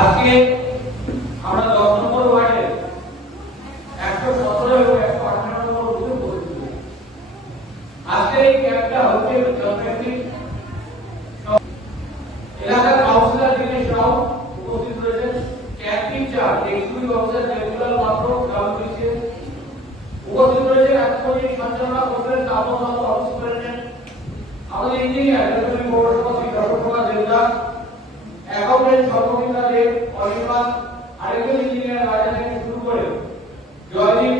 আজকে আমরা 10 নম্বর ওয়ার্ডে 117 এবং 118 নম্বর বুথে উপস্থিত। আজকে এই ক্যাম্পটা হচ্ছে জনপ্রতিনিধি এলাকার কাউন্সিলর দিনেশ রাও উপস্থিত রয়েছেন, camp incharge executive officer regular মাত্র গ্রাম পুলিশে উপস্থিত রয়েছেন, এতক্ষণ সঞ্চালনা করবেন তাপস অফিস প্রেসিডেন্ট, আমাদের ইঞ্জিনিয়ার ডেপুটি পৌরসভা শ্রী দর্শকরা দেবদাস, অ্যাকাউন্টেন্ট সর্বমিতা দেব, অনির্বাণ, আরেকজন ইঞ্জিনিয়ার রাজা থেকে শুরু করে জয়দীপ,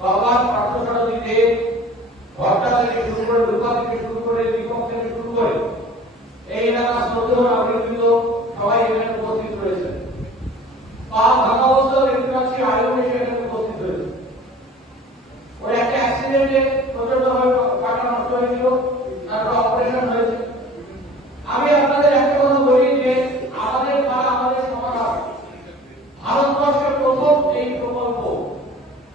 বাবার পার্থসারথী দেব, ভট্টা থেকে শুরু করে দুর্গা থেকে শুরু করে দীপক থেকে শুরু করে এই এলাকার শ্রদ্ধেয় নাগরিকবৃন্দ সবাই এখানে উপস্থিত রয়েছেন। পা ভাঙা অবস্থা দেখতে পাচ্ছি আরো বেশি এখানে উপস্থিত রয়েছে। ওর একটা অ্যাক্সিডেন্টে প্রচন্ডভাবে পাটা নষ্ট হয়েছিল, তারপর অপারেশন হয়েছে। আমি আপনাদের একটা কথা বলি যে আমাদের পাড়া আমাদের সমাধান ভারতবর্ষের প্রথম এই প্রকল্প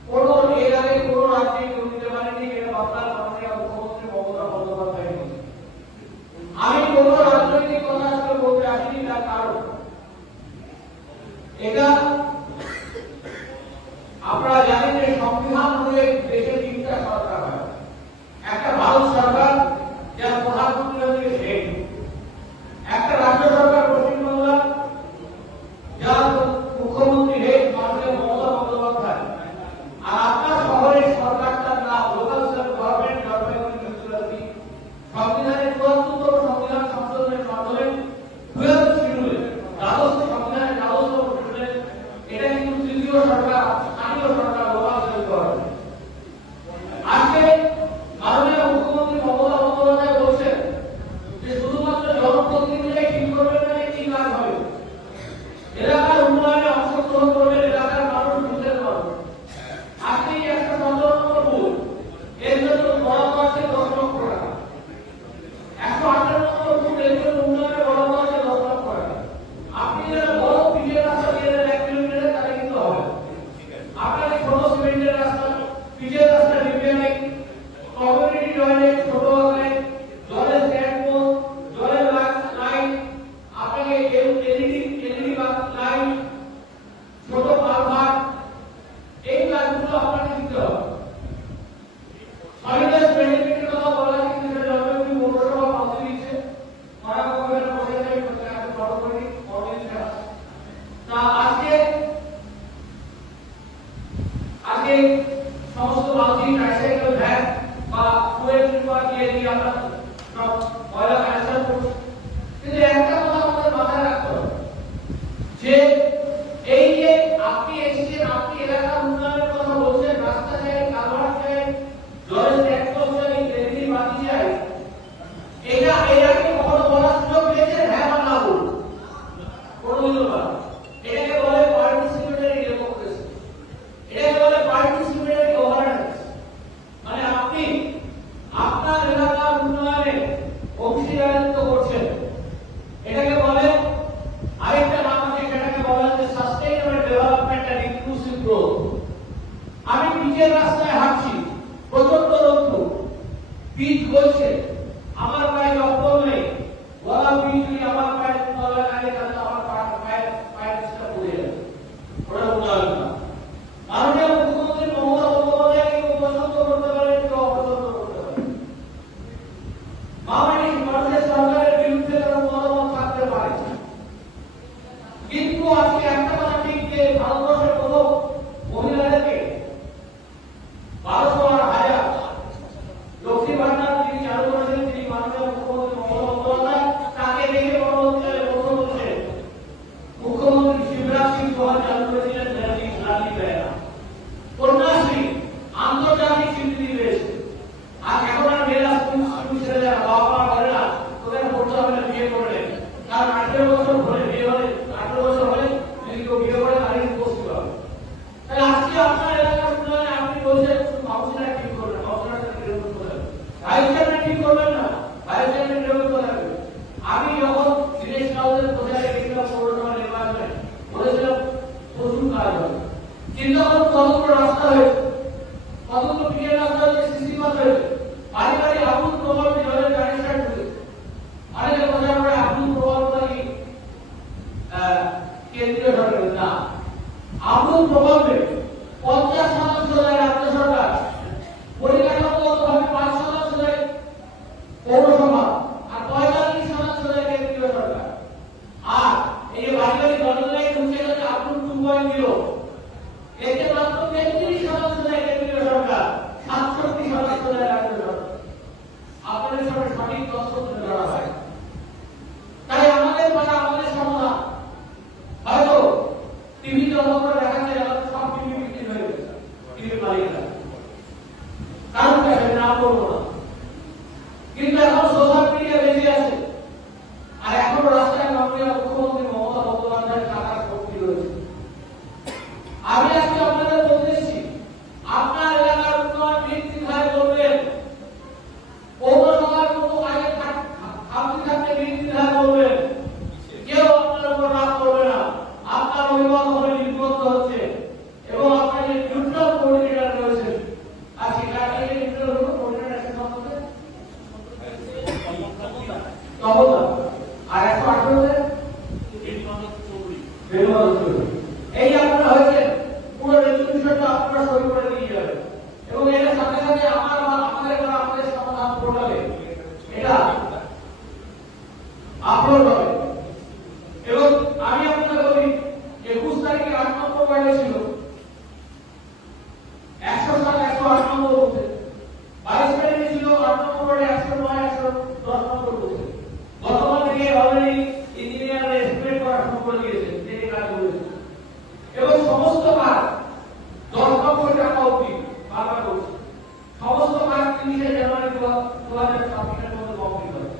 কোন এর আগে কোন রাজ্যে কেউ দিতে পারেনি, এটা বাংলার মাননীয় মুখ্যমন্ত্রী মমতা বন্দ্যোপাধ্যায় দিয়েছে। আমি কোন রাজনৈতিক কথা আজকে বলতে আসিনি, তার কারণ এটা আপনারা জানেন যে সংবিধান অনুযায়ী দেশে 3টা সরকার হয়। একটা ভারত সরকার যার প্রধানমন্ত্রী হচ্ছে শেখ, একটা রাজ্য সরকার পশ্চিমবাংলা যার মুখ্যমন্ত্রী হেড মাননীয় মমতা বন্দ্যোপাধ্যায়, আর আপনার শহরের সরকারটার নাম local self government Jalpaiguri municipality. সংবিধানের 74তম সংবিধান সংশোধনের মাধ্যমে 12 শিডিউলে দ্বাদশ সংবিধানের 12তম শিডিউলে এটা কিন্তু তৃতীয় সরকার, স্থানীয় সরকার, লোকাল সেলফ গভর্নমেন্ট। আজকে মাননীয় মুখ্যমন্ত্রী মমতা বন্দ্যোপাধ্যায় বলছেন যে শুধুমাত্র জনপ্রতিনিধিরাই ঠিক করবেন না কি কাজ হবে, এলাকার উন্নয়নে অংশগ্রহণ করবেন এলাকার মানুষ, বুথের মানুষ। আজকে 117 নম্বর বুথ, এর জন্য বরাদ্দ আছে 10 লক্ষ টাকা। 118 নম্বর বুথ, এর জন্য উন্নয়নে বরাদ্দ আছে 10 লক্ষ টাকা। আপনি যারা বড় পিচের রাস্তা দিয়ে 1 কিলোমিটারে তাহলে কিন্তু হবে। আপনার এই ছোট সিমেন্টের রাস্তা, পিচের রাস্তা, রিপেয়ারিং, কমিউনিটি টয়লেট, ছোট বাগানে জলের ট্যাঙ্ক, জলের লাইন, আপনাকে এলইডি লাইন, ছোট পালঘাট, এই কাজগুলো আপনাকে দিতে হবে। সলিডাস বেনিফিটের কথা বলা হয় কিন্তু সেটা জলপাইগুড়ি পৌরসভা মন্ত্রী দিচ্ছে, মারা কমিশনে বসে আছে ফটো করে মন্ত্রীটা। তা আজকে সমস্ত মাউন্টি ট্রাইসাইকেল ভ্যান বা ফুয়েল ট্রিপার দিয়ে আমরা সব ময়লা ক্যান্সার করছি। কিন্তু একটা কথা আমাদের মাথায় রাখতে হবে যে এই যে আপনি এসেছেন, আপনি এলাকার উন্নয়নের কথা বলছেন, রাস্তা চাই, কালভার্ট চাই, জলের ট্যাঙ্ক চাই, ড্রেনেজ বাতি চাই, এটা এর আগে কখনো বলার সুযোগ পেয়েছেন? হ্যাঁ বা না বলুন? কোনদিনও না। এটাকে বলে পার্টিসিপেটরি ডেমোক্রেসি, এটাকে বলে পার্টিসিপেটরি গভর্নেন্স। মানে আপনি আপনার এলাকার উন্নয়নে অংশীদারিত্ব করছেন। এটাকে বলে আরেকটা নাম আছে, সেটাকে বলা হচ্ছে sustainable development and inclusive growth. আমি পিচের রাস্তায় হাঁটছি, প্রচন্ড রৌদ্র, পিচ বলছে, আমার পায়ে চপ্পল নেই, গলা পিচ আমার পায়ে তলায় লাগে, তাহলে আমার পায়ের পিচটা পড়ে যাবে, ওটা উন্নয়ন না। মাননীয় মুখ্যমন্ত্রী মমতা বন্দ্যোপাধ্যায়কে পছন্দ করতে পারেন, কেউ অপছন্দ করতে পারেন। মানুষের সরকারের বিরুদ্ধে তারা মতামত থাকতে পারে, কিন্তু আজকে একটা কথা ঠিক যে ভারতবর্ষের প্রথম মহিলাদেরকে 12,000 লক্ষ্মী ভান্ডার তিনি চালু করেছেন, তিনি মাননীয় মুখ্যমন্ত্রী মমতা বন্দ্যোপাধ্যায়। তাকে দেখে পরবর্তীকালে প্রশ্ন করছে মুখ্যমন্ত্রী শিবরাজ সিং চৌহান চালু করেছিলেন লাডলি বেহনা। কন্যাশ্রী আন্তর্জাতিক স্বীকৃতি পেয়েছে। আর এখন আর মেয়েরা স্কুল ছেড়ে যায়, বাবা বলে না তোদের পড়তে হবে না, বিয়ে করে নেয়। কারণ 18 বছর হলে বিয়ে হলে, 18 বছর হলে যদি কেউ বিয়ে করে তাহলে উপস্থিত হবে। তাহলে আজকে আপনার এলাকার উন্নয়নে আপনি বলছেন কাউন্সিলর ঠিক করবেন, কাউন্সিলর নির্বাচন করবেন, ভাইস চেয়ারম্যান ঠিক করবেন না, ভাইস চেয়ারম্যান নির্বাচন করবেন। আমি যখন দিনেশ রাউতের প্রচারে গেছিলাম পৌরসভা নির্বাচনে, বলেছিলাম প্রচুর কাজ হবে। চিন্তা করুন কতগুলো রাস্তা হয়েছে, কতগুলো পিচের রাস্তা হয়েছে, সিসি পাস হয়েছে, বাড়ি বাড়ি আবুল প্রকল্পে জলের কানেকশন হয়েছে। অনেকে প্রচার করে আবুল প্রকল্পটা কি কেন্দ্রীয় সরকারের না, আমূল প্রভাবে 50% দেয় রাজ্য সরকার, পরিকাঠামোগতভাবে 5% দেয় পৌরসভা, আর 45% দেয় কেন্দ্রীয় সরকার। আর এই বাড়ি বাড়ি জনগণের ঢুকে গেছে আপন 2.0, এতে মাত্র 33% দেয় কেন্দ্রীয় সরকার, 67% দেয় রাজ্য সরকার। আপনাদের সামনে সঠিক তথ্য তুলে ধরা হয়। তাই আমাদের পাড়া আমাদের সমাধান। হয়তো টিভি জনগণ দেখাচ্ছে সব টিভি বিক্রি হয়ে গেছে, টিভি মালিকরা, কারণ না করবো না, কিন্তু এখন সোশ্যাল মিডিয়া বেশি আছে। আর এখন রাস্তায় মাননীয় মুখ্যমন্ত্রী মমতা বন্দ্যোপাধ্যায়ের টাকার শক্তি রয়েছে। আমি আজকে আপনাদের বলতেছি, আপনার এলাকার উন্নয়ন নির্দ্বিধায় করবেন, পৌরসভার কোনো কাজে খামতি থাকলে নির্দ্বিধায় করবেন, কেউ আপনার উপর রাগ করবে না। আপনার অভিভাবক হবে নির্বন্ধ হচ্ছে এবং আপনার যে নিউট্রাল কোঅর্ডিনেটর রয়েছে, আর সেটা নিউট্রাল কোঅর্ডিনেটর সম্বন্ধে আর 118 এই আপনারা হয়েছে পুরো রেজলিউশনটা আপনারা সই করে দিয়ে যাবেন এবং এর সাথে সাথে আমাদের সমাধান পোর্টালে এটা আপলোড হবে। এবং আমি আপনাদের বলি, 21 তারিখে 8 নম্বর ওয়ার্ডে ছিল 107 108 নম্বর বুথে, 22 তারিখে ছিল 8 নম্বর ওয়ার্ডে 109 110 নম্বর বুথে। গতকাল থেকে অলরেডি ইঞ্জিনিয়ার এস্টিমেট করা শুরু করে দিয়েছেন, সেই কাজ করেছে এবং সমস্ত কাজ 10 লক্ষ টাকা অবধি ভাড়া করছে। সমস্ত কাজ 30 জানুয়ারি 2026 এর মধ্যে কমপ্লিট হবে।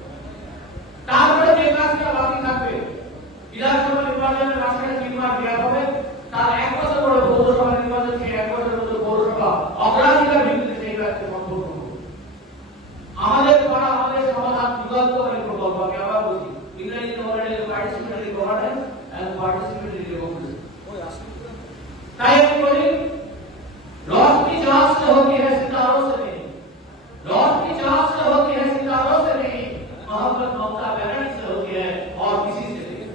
তারপরে যে কাজটা বাকি থাকবে, বিধানসভা নির্বাচনের রাস্তায় 3 মাস দেওয়া হবে, তার 1 বছর পরে পৌরসভা নির্বাচন, সেই 1 বছরের মধ্যে পৌরসভা অগ্রাধিকার ভিত্তিতে সেই কাজকে সম্পন্ন করবে। আমাদের পাড়া আমাদের সমাধান যুগান্তকারী প্রকল্প, আমি আবার বলছি, ইংরেজিতে বলে participatory governance and participatory democracy. তাই আমি বলি, रोशनी जहां से होती है सितारों से नहीं, रोशनी जहां से होती है सितारों से नहीं, मोहब्बत ममता बहन से होती है और किसी से नहीं।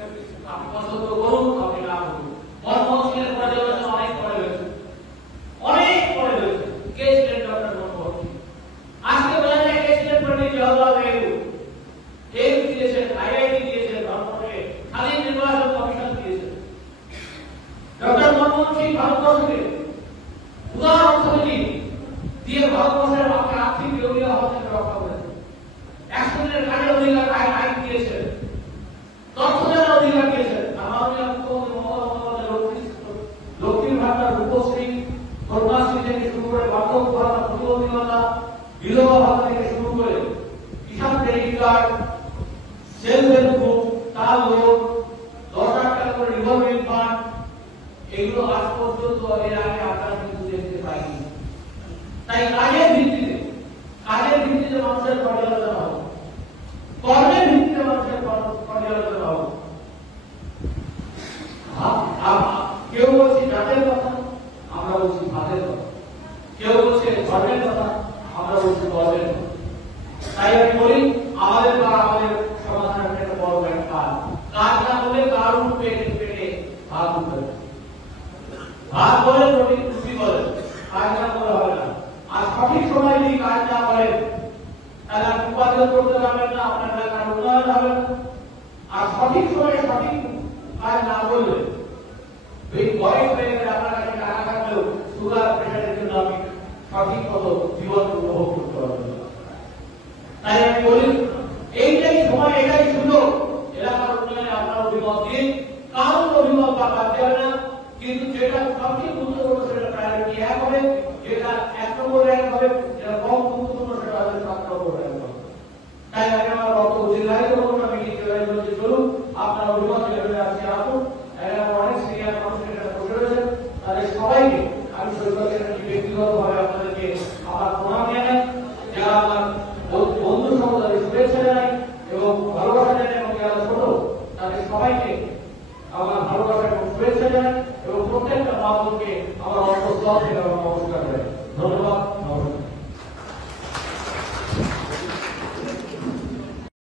आप पसंद तो करो, আপনি না করুন। মনমোহন সিংয়ের পর্যালোচনা অনেক পড়ে হয়েছে, case late doctor Manmohan Singh. আজকে বলা যায় কেস লেট পণ্ডিত জওহরলাল নেহরু এই দিয়েছেন, আইআইটি দিয়েছেন, ভারতকে স্বাধীন নির্বাচন কমিশন দিয়েছেন। ডক্টর মনমোহন সিং ভারতবর্ষকে উদার অর্থনীতি দিয়ে ভারতবর্ষের আর্থিক বিরোধীরা হওয়া থেকে রক্ষা করেছেন। 100 দিনের কাজের অধিকার আইন দিয়েছেন, তথ্য দেওয়ার অধিকার দিয়েছেন। আমাদের মুখ্যমন্ত্রী মমতা বন্দ্যোপাধ্যায় লক্ষ্মীর ভান্ডার, রূপশ্রী, কন্যাশ্রী থেকে শুরু করে বার্ধক্য ভাতা, প্রতিবন্ধী ভাতা, বিধবা ভাতা থেকে শুরু করে Kisan credit card, self help group, তার লোন, 10,000 টাকা করে রিভলভিং ফান্ড, এগুলো আজ পর্যন্ত এর আগে আপনারা কিন্তু দেখতে পাইনি। তাই কাজের ভিত্তিতে মানুষের পর্যালোচনা হবে, কর্মের ভিত্তিতে মানুষের পর্যালোচনা হবে। কেউ বলছে জাতের কথা, আমরা বলছি ভাতের কথা, কেউ বলছে ধর্মের কথা, আমরা বলছি কর্মের কথা। তাই আমি বলি, আমাদের সমাধানের একটা বড় একটা কাজ না হলে কারণ পেটে ভাত উঠবে, ভাত বলে রুটি বলে, কাজ না করে হবে না। আর সঠিক সময় যদি কাজ না করেন, তাহলে আপনি উপার্জন করতে পারবেন না, আপনার এলাকার উন্নয়ন হবে না। আর সঠিক সময়ে সঠিক কাজ না করলে বয়স হয়ে গেলে আপনার কাছে টাকা থাকলেও সুগার প্রেশারের জন্য আপনি সঠিক মতো জীবন উপভোগ করতে পারবেন না। তাই আমি বলি, এইটাই সময়, এটাই সুযোগ এলাকার উন্নয়নে আপনার অভিমত দিন। কারণ অভিমত বা বাদ যাবে না, কিন্তু যেটা সবচেয়ে গুরুত্বপূর্ণ সেটা প্রায়োরিটি 1 হবে, যেটা 1 নম্বর র্যাঙ্ক হবে, যেটা কম গুরুত্বপূর্ণ সেটা হবে 7 নম্বর র্যাঙ্ক হবে। তাই আমি আমার বক্তব্য দীর্ঘায়িত করব না, মিটিং দীর্ঘায়িত চলুন, আপনার অভিমত যেভাবে আছে রাখুন। এখানে অনেক সিনিয়র মানুষ এখানে বসে রয়েছে, তাদের সবাইকে আমি ব্যক্তিগতভাবে আপনাদেরকে আমার প্রণাম জানাই, যারা আমার বন্ধু সহ তাদের শুভেচ্ছা জানাই এবং ভালোবাসা জানাই, এবং যারা ছোট তাদের সবাইকে আমার ভালোবাসা এবং শুভেচ্ছা জানাই এবং প্রত্যেকটা মা বোনকে আমার অন্তঃস্থল থেকে